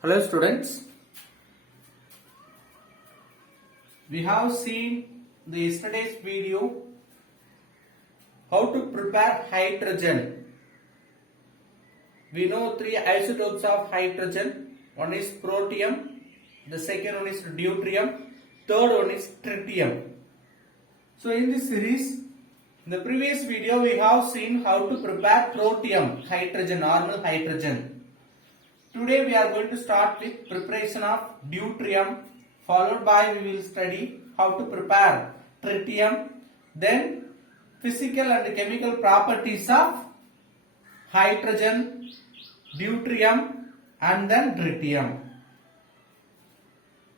Hello students, we have seen the yesterday's video how to prepare hydrogen. We know three isotopes of hydrogen. One is protium, the second one is deuterium, third one is tritium. So in this series, in the previous video we have seen how to prepare protium, hydrogen, normal hydrogen. Today we are going to start with preparation of deuterium, followed by we will study how to prepare tritium, then physical and chemical properties of hydrogen, deuterium and then tritium.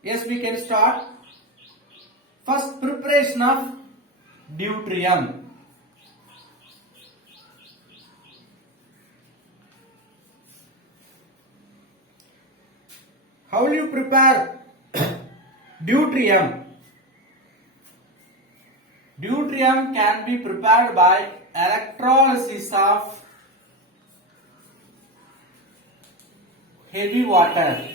Yes, we can start. First, preparation of deuterium. How will you prepare deuterium? Deuterium can be prepared by electrolysis of heavy water.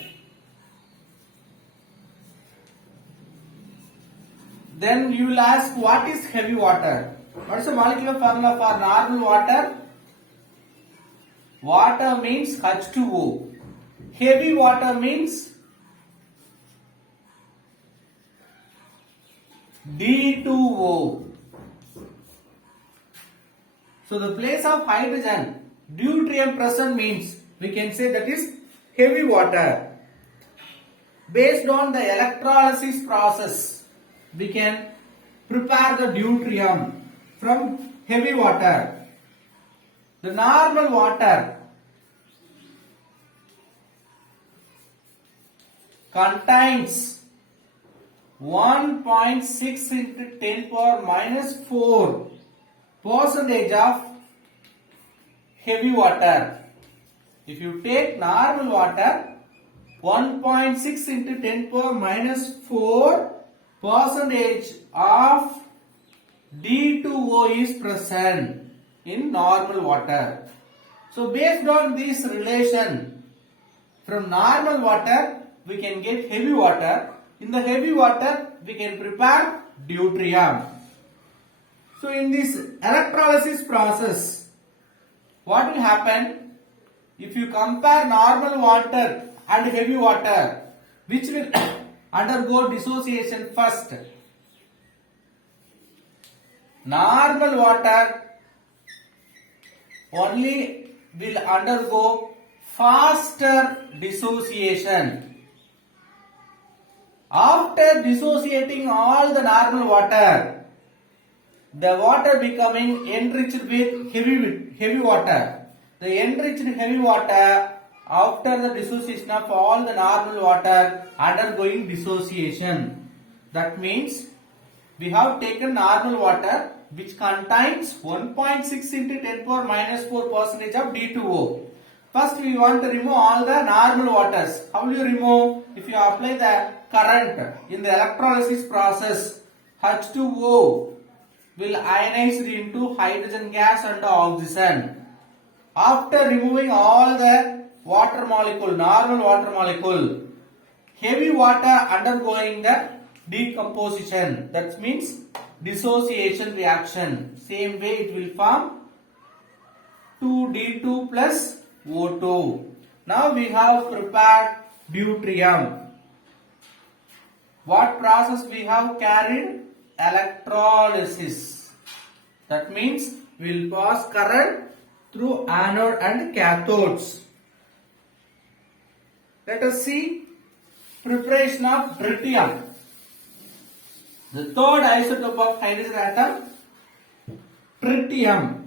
Then you will ask, what is heavy water? What is the molecular formula for normal water? Water means H2O. Heavy water means D2O. So the place of hydrogen, deuterium present means we can say that is heavy water. Based on the electrolysis process, we can prepare the deuterium from heavy water. The normal water contains 1.6 into 10 power minus 4 percentage of heavy water. If you take normal water, 1.6 into 10 power minus 4 percentage of D2O is present in normal water. So based on this relation, from normal water we can get heavy water. In the heavy water we can prepare deuterium. So in this electrolysis process, what will happen? If you compare normal water and heavy water, which will undergo dissociation first? Normal water only will undergo faster dissociation. After dissociating all the normal water, the water becoming enriched with heavy water. The enriched heavy water, after the dissociation of all the normal water, undergoing dissociation. That means we have taken normal water which contains 1.6 into 10 power minus 4 percentage of D2O. First we want to remove all the normal waters. How will you remove? If you apply the current in the electrolysis process, H2O will ionize into hydrogen gas and oxygen. After removing all the water molecule, normal water molecule, heavy water undergoing the decomposition, that means dissociation reaction. Same way it will form 2D2 plus O2. Now we have prepared deuterium. What process we have carried? Electrolysis. That means we will pass current through anode and cathodes. Let us see preparation of tritium. The third isotope of hydrogen atom, tritium.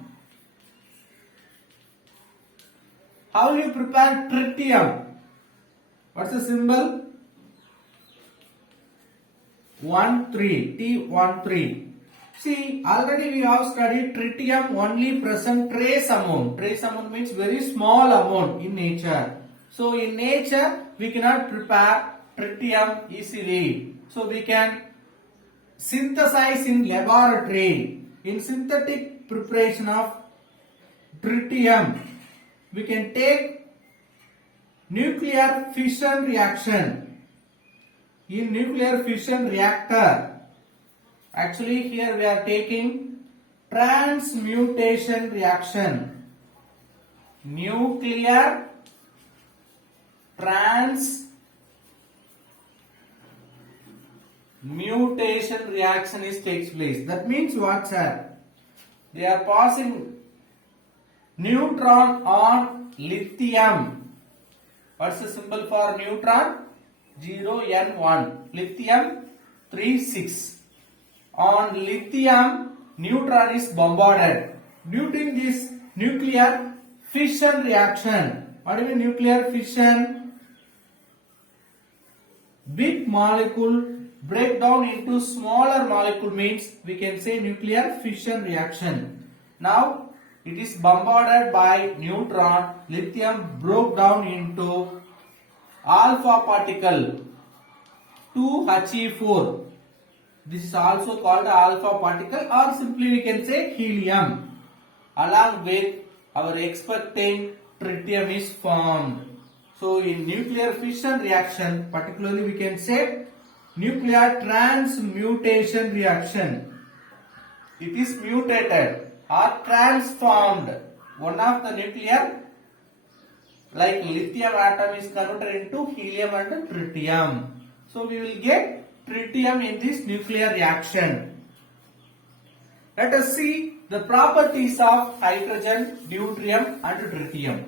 How will you prepare tritium? What's the symbol? 13, T13. See, already we have studied tritium only present trace amount. Trace amount means very small amount in nature. So in nature we cannot prepare tritium easily. So we can synthesize in laboratory. In synthetic preparation of tritium, we can take nuclear fission reaction. In nuclear fission reactor, actually here we are taking transmutation reaction. Nuclear transmutation reaction takes place. That means what, sir? They are passing neutron on lithium. What's the symbol for neutron? 0N1. Lithium 36. On lithium, neutron is bombarded. During this nuclear fission reaction. What is nuclear fission? Big molecule break down into smaller molecule means we can say nuclear fission reaction. Now it is bombarded by neutron. Lithium broke down into alpha particle 2He4. This is also called alpha particle, or simply we can say helium. Along with our expecting tritium is formed. So in nuclear fission reaction, particularly we can say nuclear transmutation reaction. It is mutated or transformed. One of the nuclear, like lithium atom, is converted into helium and tritium. So we will get tritium in this nuclear reaction. Let us see the properties of hydrogen, deuterium and tritium.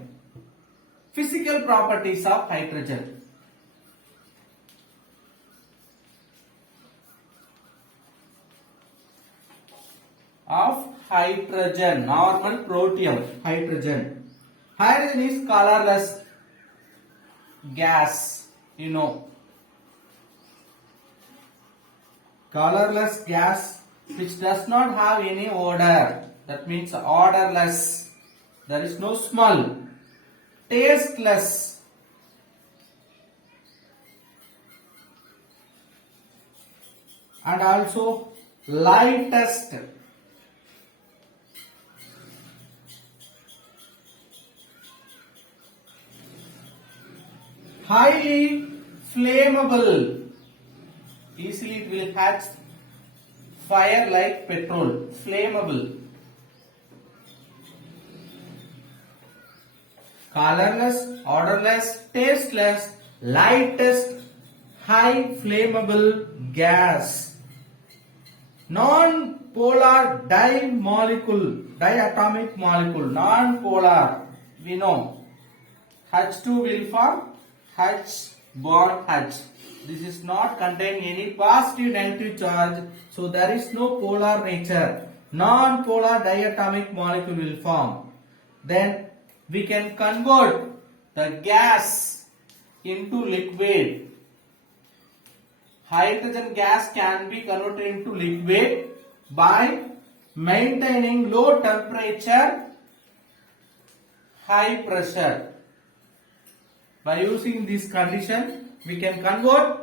Physical properties of hydrogen. Of hydrogen, normal protium, hydrogen. Hydrogen is colorless gas, you know. Colorless gas which does not have any odor. That means odorless. There is no smell. Tasteless. And also lightest. Highly flammable. Easily it will catch fire like petrol. Flammable. Colorless, odorless, tasteless, lightest, high flammable gas. Non-polar diatomic molecule. Non-polar. We know. H2 will form H bond H. This is not containing any positive negative charge. So there is no polar nature. Non-polar diatomic molecule will form. Then we can convert the gas into liquid. Hydrogen gas can be converted into liquid by maintaining low temperature, high pressure. By using this condition, we can convert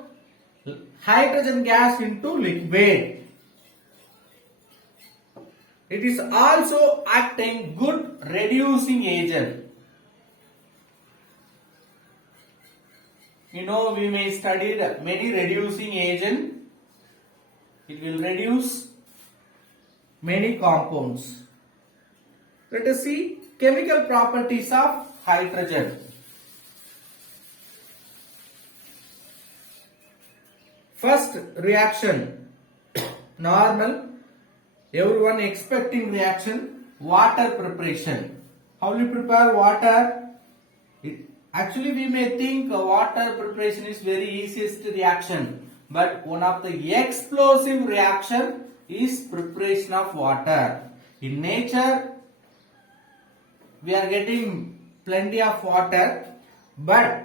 hydrogen gas into liquid. It is also acting good reducing agent. You know, we may study many reducing agent. It will reduce many compounds. Let us see chemical properties of hydrogen. First reaction, normal, everyone expecting reaction, water preparation. How will you prepare water? Actually we may think water preparation is very easiest reaction, but one of the explosive reaction is preparation of water. In nature, we are getting plenty of water, but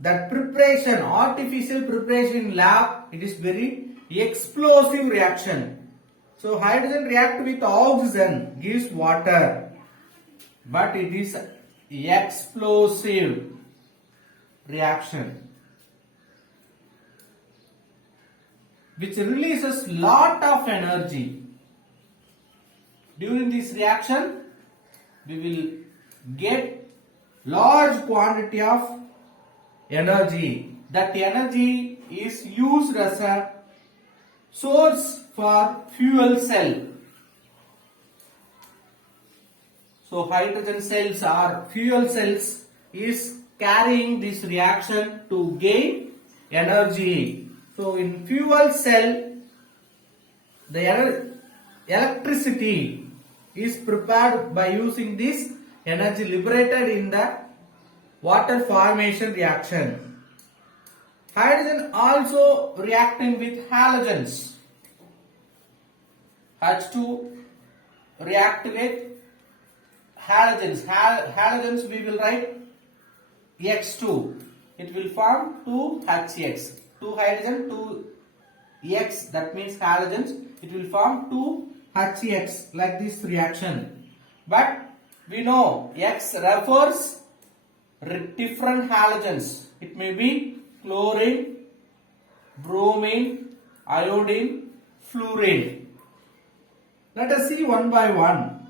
that preparation, artificial preparation in lab, it is very explosive reaction. So hydrogen react with oxygen, gives water, but it is explosive reaction which releases lot of energy. During this reaction, we will get large quantity of energy. That energy is used as a source for fuel cell. So hydrogen cells or fuel cells is carrying this reaction to gain energy. So in fuel cell, the electricity is prepared by using this energy liberated in the water formation reaction. Hydrogen also reacting with halogens. H2 react with halogens. Halogens we will write X2. It will form 2HX. 2 hydrogen, 2 X, that means halogens. It will form 2HX like this reaction. But we know X refers different halogens. It may be chlorine, bromine, iodine, fluorine. Let us see one by one.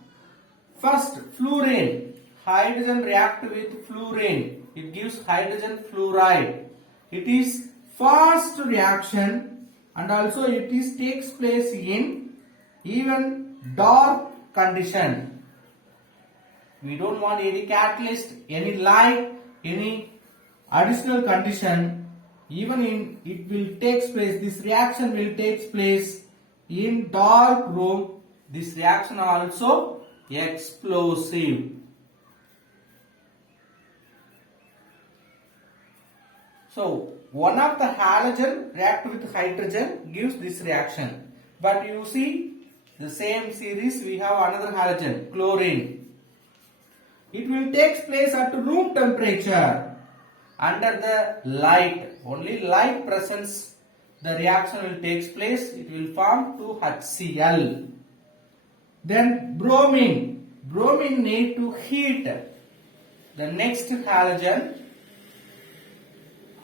First, fluorine. Hydrogen react with fluorine. It gives hydrogen fluoride. It is fast reaction and also it is takes place in even dark condition. We don't want any catalyst, any light, any additional condition. Even in it will takes place. This reaction will takes place in dark room. This reaction also explosive. So one of the halogen react with hydrogen gives this reaction. But you see the same series we have another halogen, chlorine. It will take place at room temperature under the light. Only light presence the reaction will take place. It will form 2HCl. Then bromine. Bromine need to heat the next halogen.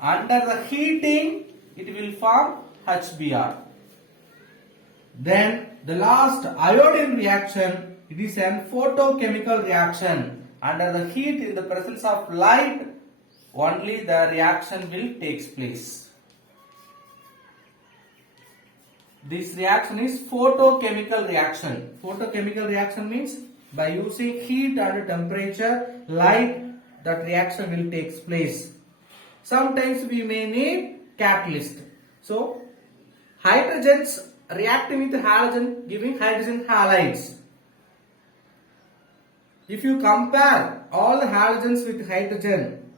Under the heating, it will form HBr. Then the last iodine reaction, it is a photochemical reaction. Under the heat, in the presence of light, only the reaction will take place. This reaction is photochemical reaction. Photochemical reaction means by using heat and temperature, light, that reaction will take place. Sometimes we may need catalyst. So, hydrogens reacting with halogen giving hydrogen halides. If you compare all the halogens with hydrogen,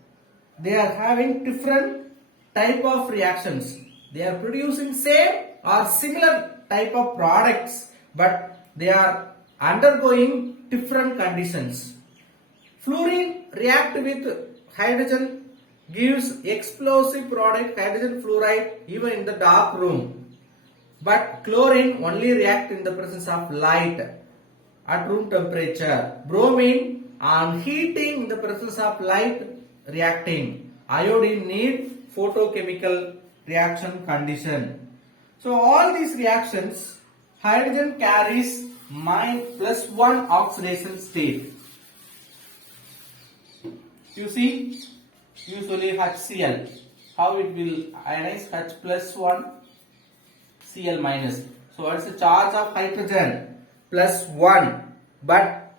they are having different type of reactions. They are producing same or similar type of products, but they are undergoing different conditions. Fluorine react with hydrogen gives explosive product hydrogen fluoride even in the dark room. But chlorine only react in the presence of light at room temperature. Bromine on heating in the presence of light reacting. Iodine need photochemical reaction condition. So all these reactions, hydrogen carries +1 oxidation state. You see, usually HCl, how it will ionize H +1 Cl minus. So it's a charge of hydrogen +1, but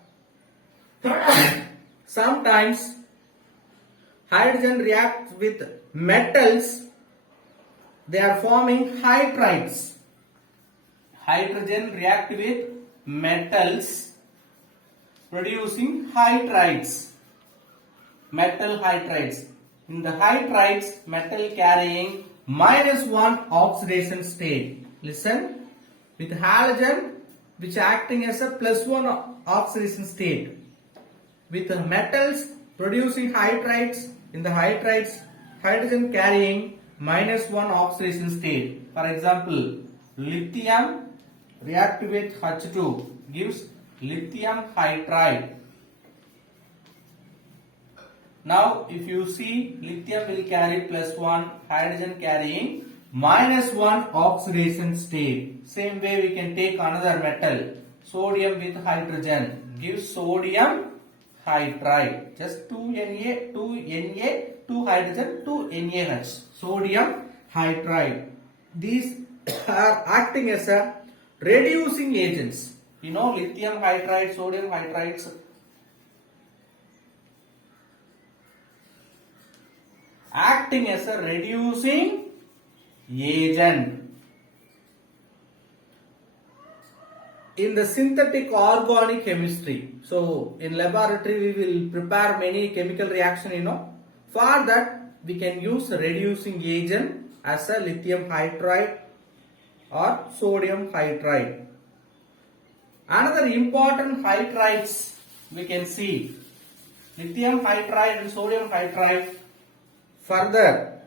sometimes hydrogen reacts with metals. They are forming hydrides. Hydrogen react with metals producing hydrides. Metal hydrides. In the hydrides, metal carrying -1 oxidation state. Listen, with halogen which acting as a +1 oxidation state. With the metals producing hydrides, in the hydrides, hydrogen carrying -1 oxidation state. For example, lithium react with H2 gives lithium hydride. Now if you see, lithium will carry +1, hydrogen carrying -1 oxidation state. Same way we can take another metal, sodium with hydrogen gives sodium hydride. Just 2 Na, 2 Na, 2 hydrogen, 2 NaH. Sodium hydride. These are acting as a reducing agents. You know lithium hydride, sodium hydrides. Acting as a reducing agent. In the synthetic organic chemistry, so in laboratory we will prepare many chemical reaction, for that we can use a reducing agent as a lithium hydride or sodium hydride. Another important hydrides we can see, lithium hydride and sodium hydride further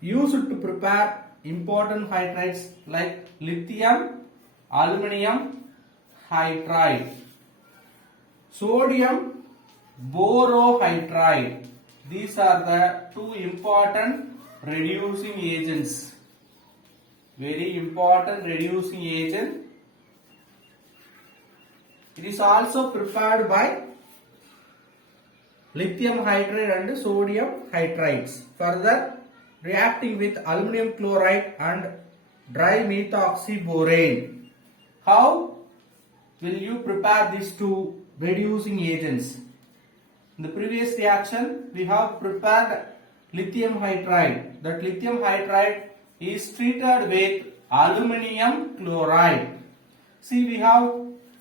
used to prepare important hydrides like lithium aluminum hydride, sodium borohydride. These are the two important reducing agents. Very important reducing agent. It is also prepared by lithium hydride and sodium hydrides. Further, reacting with aluminum chloride and dimethoxyborane. How will you prepare these two reducing agents? In the previous reaction, we have prepared lithium hydride. That lithium hydride is treated with aluminum chloride. See, we have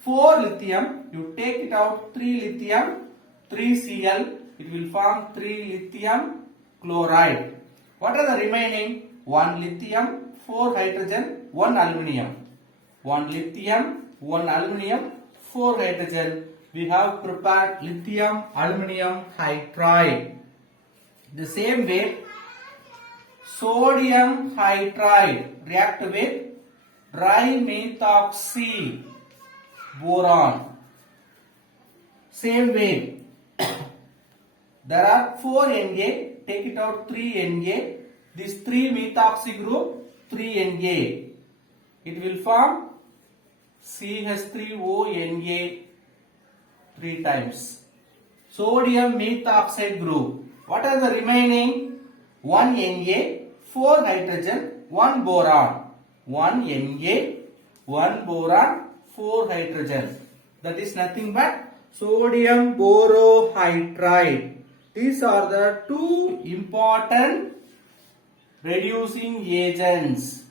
4 lithium. You take it out, 3 lithium, 3 Cl. It will form 3 lithium chloride. What are the remaining? 1 lithium, 4 hydrogen, 1 aluminum. 1 lithium, 1 aluminum, 4 hydrogen. We have prepared lithium aluminum hydride. The same way, sodium hydride react with dimethoxy boron. Same way, there are 4 Na, take it out 3 Na. This 3 methoxy group, 3 Na. It will form CH3ONa 3 times. Sodium methoxide group. What are the remaining? 1 Na, 4 hydrogen, 1 boron. 1 Na, 1 boron, 4 hydrogen. That is nothing but sodium borohydride. These are the two important reducing agents.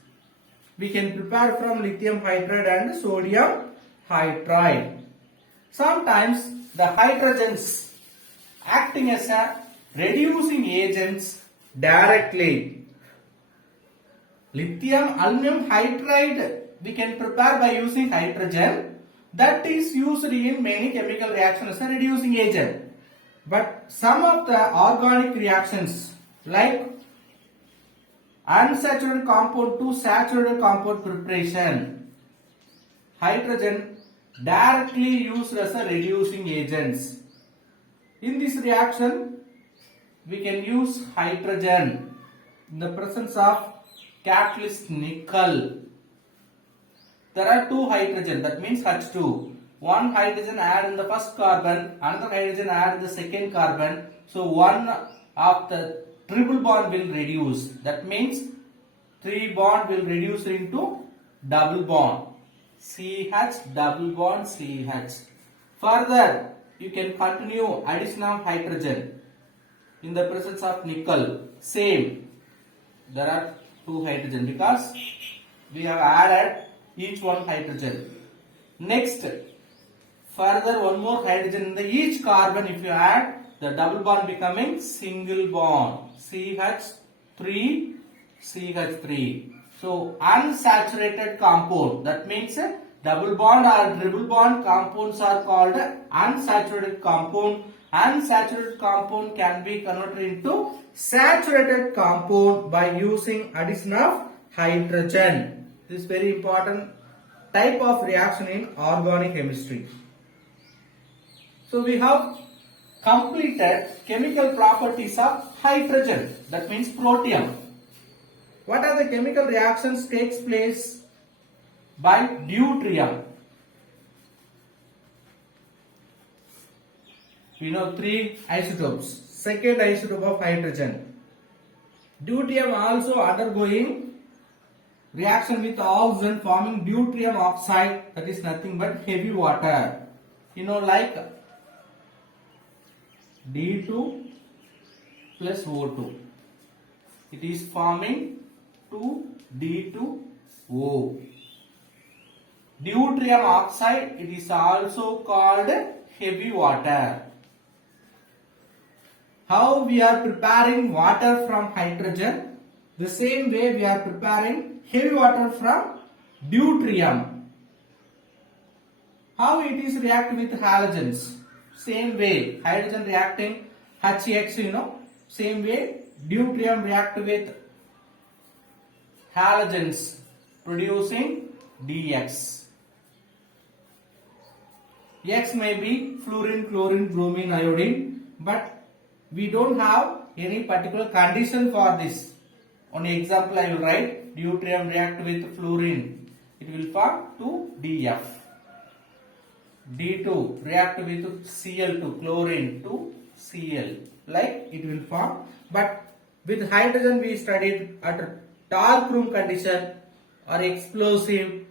We can prepare from lithium hydride and sodium hydride. Sometimes the hydrogens acting as a reducing agents directly. Lithium aluminum hydride we can prepare by using hydrogen. That is used in many chemical reactions as a reducing agent. But some of the organic reactions like unsaturated compound to saturated compound preparation, hydrogen directly used as a reducing agents. In this reaction, we can use hydrogen in the presence of catalyst nickel. There are 2 hydrogen, that means H2. 1 hydrogen add in the first carbon, another hydrogen add in the second carbon. So one of the triple bond will reduce. That means 3 bond will reduce into double bond. CH double bond CH. Further, you can continue addition of hydrogen in the presence of nickel. Same. There are 2 hydrogen because we have added each one hydrogen. Next, further one more hydrogen in the each carbon. If you add, the double bond becoming single bond. CH3 CH3. So unsaturated compound. That means double bond or triple bond compounds are called unsaturated compound. Unsaturated compound can be converted into saturated compound by using addition of hydrogen. This is very important type of reaction in organic chemistry. So we have completed chemical properties of hydrogen. That means protium. What are the chemical reactions takes place by deuterium? We know three isotopes. Second isotope of hydrogen. Deuterium also undergoing reaction with oxygen forming deuterium oxide, that is nothing but heavy water. You know, like D2 plus O2. It is forming 2D2O. Deuterium oxide, it is also called heavy water. How we are preparing water from hydrogen? The same way we are preparing heavy water from deuterium. How it is react with halogens? Same way, hydrogen reacting HX, you know. Same way, deuterium react with halogens producing DX. X may be fluorine, chlorine, bromine, iodine, but we don't have any particular condition for this. On example, I will write deuterium react with fluorine. It will form 2DF. D2 react with Cl2, chlorine, 2Cl. Like it will form. But with hydrogen we studied at dark room condition or explosive,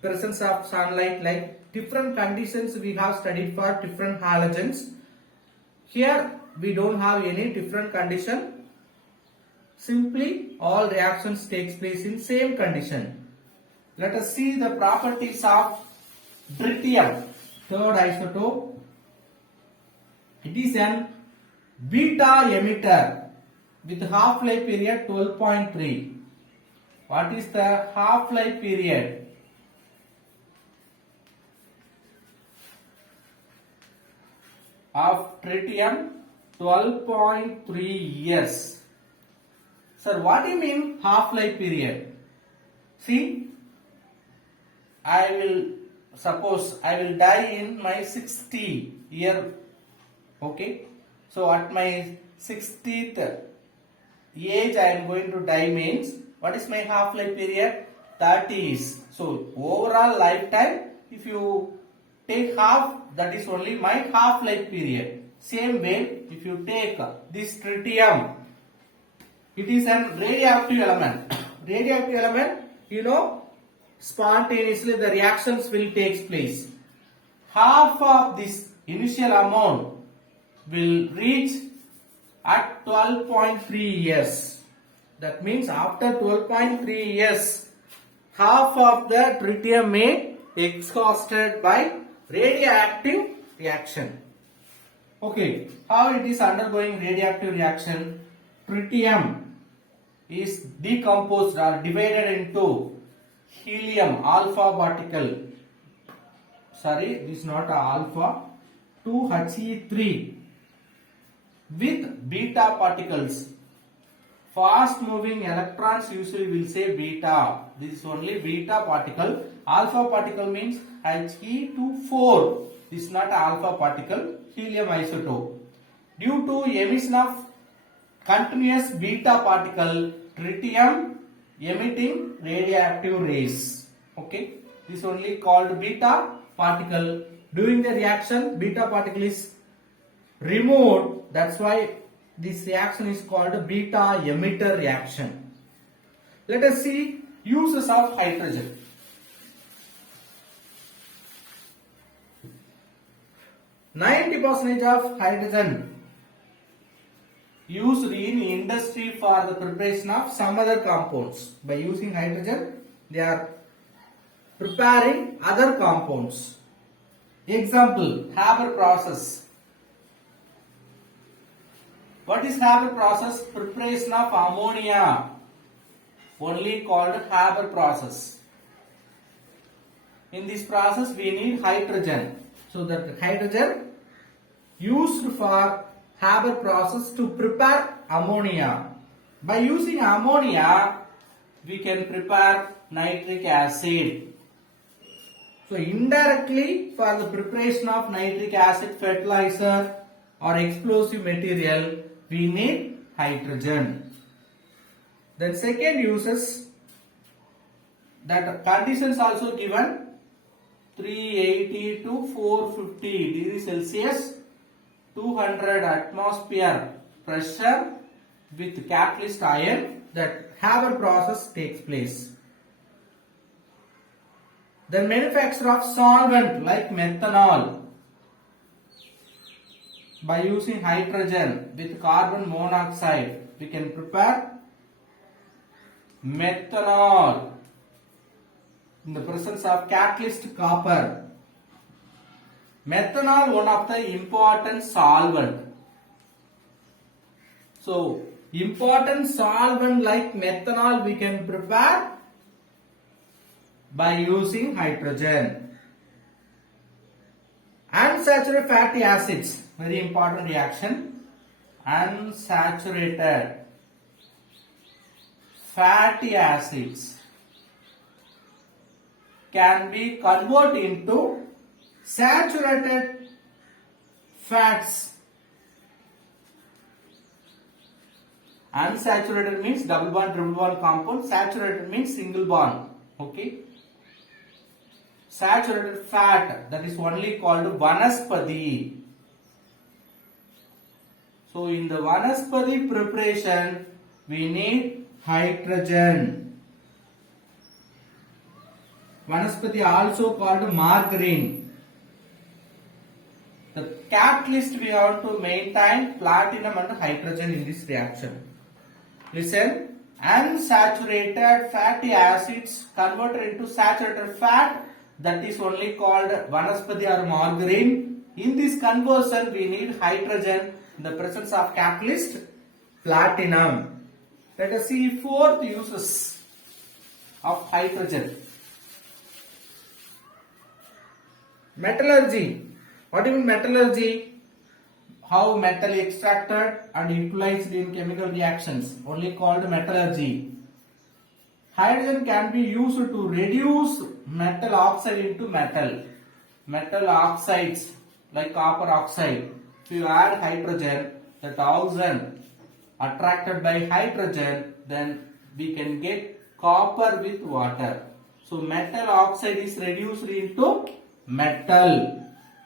presence of sunlight, like different conditions we have studied for different halogens. Here we don't have any different condition. Simply all reactions takes place in same condition. Let us see the properties of tritium, third isotope. It is an beta emitter with half-life period 12.3. What is the half-life period? Of tritium? 12.3 years. Sir, what do you mean half-life period? See, suppose I will die in my 60 year. Okay. So at my 60th age I am going to die means, what is my half-life period? 30s. So overall lifetime, if you take half, that is only my half-life period. Same way, if you take this tritium, it is an radioactive element. Radioactive element, you know, spontaneously the reactions will take place. Half of this initial amount will reach at 12.3 years. That means after 12.3 years, half of the tritium may exhausted by radioactive reaction. Okay, how it is undergoing radioactive reaction? Tritium is decomposed or divided into helium alpha particle. Sorry, this is not a alpha. 2He3 with beta particles. Fast moving electrons usually will say beta. This is only beta particle. Alpha particle means He24. This is not alpha particle. Helium isotope. Due to emission of continuous beta particle, tritium emitting radioactive rays. Okay, this only called beta particle. During the reaction, beta particle is removed. That's why this reaction is called beta emitter reaction. Let us see uses of hydrogen. %90 of hydrogen used in industry for the preparation of some other compounds. By using hydrogen, they are preparing other compounds. Example, Haber process. What is Haber process? Preparation of ammonia, only called Haber process. In this process we need hydrogen. So that hydrogen used for Haber process to prepare ammonia. By using ammonia, we can prepare nitric acid. So indirectly, for the preparation of nitric acid fertilizer or explosive material, we need hydrogen. Then second uses, that conditions also given, 380 to 450 degrees Celsius to 200 atmosphere pressure with catalyst ion, that Haber process takes place. The manufacture of solvent like methanol by using hydrogen with carbon monoxide, we can prepare methanol in the presence of catalyst copper. Methanol, one of the important solvent. So, important solvent like methanol we can prepare by using hydrogen. Unsaturated fatty acids, very important reaction. Unsaturated fatty acids can be converted into saturated fats. Unsaturated means double bond, triple bond compound. Saturated means single bond. Okay. Saturated fat, that is only called Vanaspati. So in the Vanaspati preparation, we need hydrogen. Vanaspati also called margarine. The catalyst we have to maintain platinum and hydrogen in this reaction. Listen, unsaturated fatty acids converted into saturated fat, that is only called Vanaspati or margarine. In this conversion, we need hydrogen in the presence of catalyst platinum. Let us see fourth uses of hydrogen. Metallurgy. What do you mean metallurgy? How metal extracted and utilized in chemical reactions, only called metallurgy. Hydrogen can be used to reduce metal oxide into metal. Metal oxides like copper oxide. If you add hydrogen, that oxygen attracted by hydrogen, then we can get copper with water. So metal oxide is reduced into metal.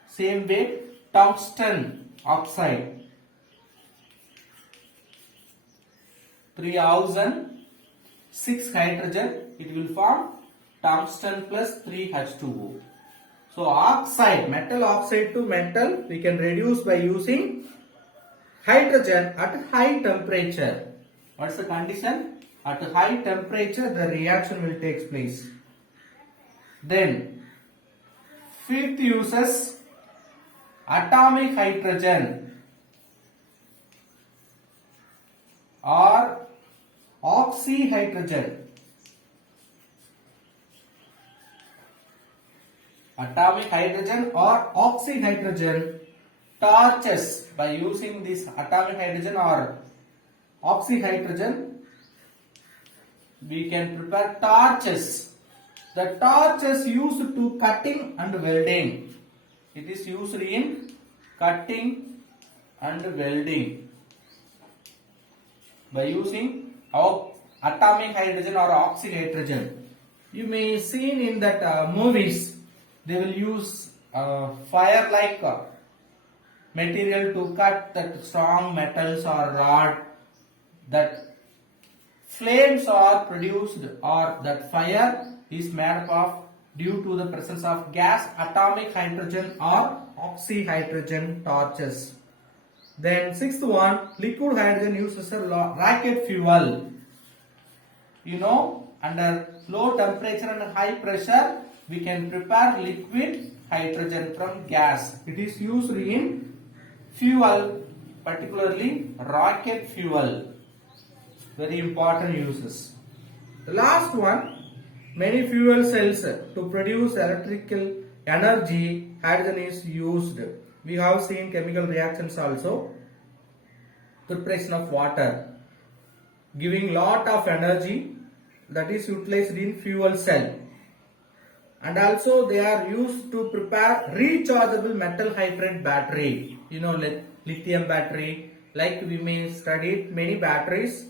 Same way tungsten oxide. 3 oxygen, 6 hydrogen, it will form tungsten plus 3 H2O. So oxide, metal oxide to metal, we can reduce by using hydrogen at high temperature. What's the condition? At high temperature, the reaction will take place. Then, fifth uses atomic hydrogen or oxyhydrogen. Atomic hydrogen or oxyhydrogen torches. By using this atomic hydrogen or oxyhydrogen, we can prepare torches. The torches used to cutting and welding. It is used in cutting and welding. By using atomic hydrogen or oxyhydrogen. You may seen in that movies, they will use fire like material to cut that strong metals or rod. That flames are produced or that fire is made up of due to the presence of gas, atomic hydrogen or oxyhydrogen torches. Then sixth one, liquid hydrogen used as a rocket fuel. You know, under low temperature and high pressure, we can prepare liquid hydrogen from gas. It is used in fuel, particularly rocket fuel. Very important uses. The last one, many fuel cells to produce electrical energy, hydrogen is used. We have seen chemical reactions also. Preparation of water, giving lot of energy, that is utilized in fuel cell. And also they are used to prepare rechargeable metal hydride battery. You know, lithium battery, like we may study many batteries.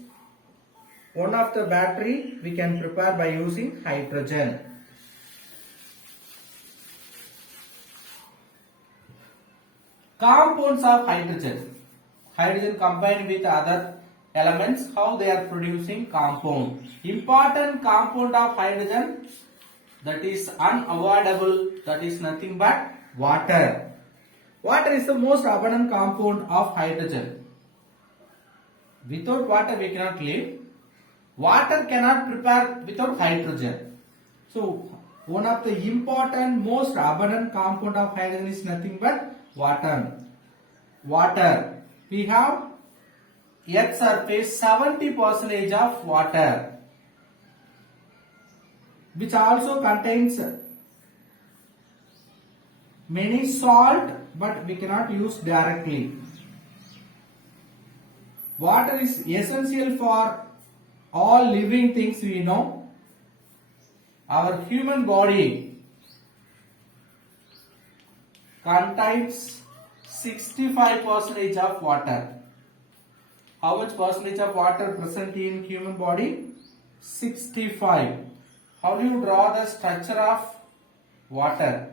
One of the battery we can prepare by using hydrogen. Compounds of hydrogen. Hydrogen combined with other elements, how they are producing compound. Important compound of hydrogen that is unavoidable, that is nothing but water. Water is the most abundant compound of hydrogen. Without water we cannot live. Water cannot prepare without hydrogen. So one of the important most abundant compound of hydrogen is nothing but water. Water. We have Earth surface 70% of water, which also contains many salt, but we cannot use directly. Water is essential for all living things we know. Our human body contains 65% of water. How much percentage of water present in human body? 65. How do you draw the structure of water?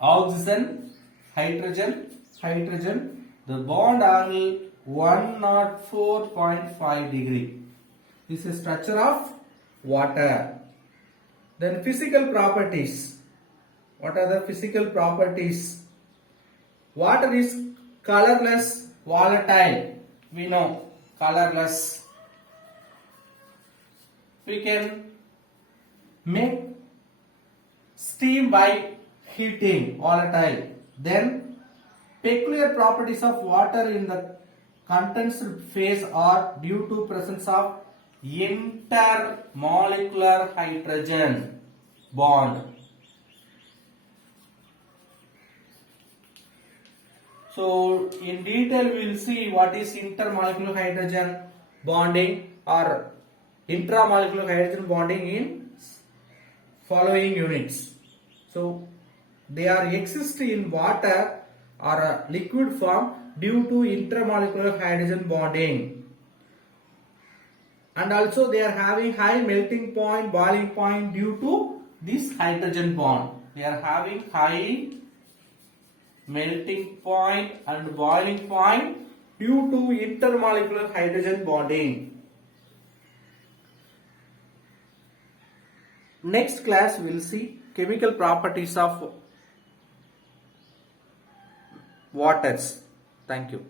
Oxygen, hydrogen, hydrogen. The bond angle 104.5 degree. This is structure of water. Then physical properties. What are the physical properties? Water is colorless, volatile. We know colorless. We can make steam by heating, volatile. Then peculiar properties of water in the condensed phase are due to presence of intermolecular hydrogen bond. So in detail we will see what is intermolecular hydrogen bonding or intramolecular hydrogen bonding in following units. So they are exist in water or a liquid form due to intermolecular hydrogen bonding, and also they are having high melting point, boiling point due to this hydrogen bond. They are having high melting point and boiling point due to intermolecular hydrogen bonding. Next class we will see chemical properties of waters. Thank you.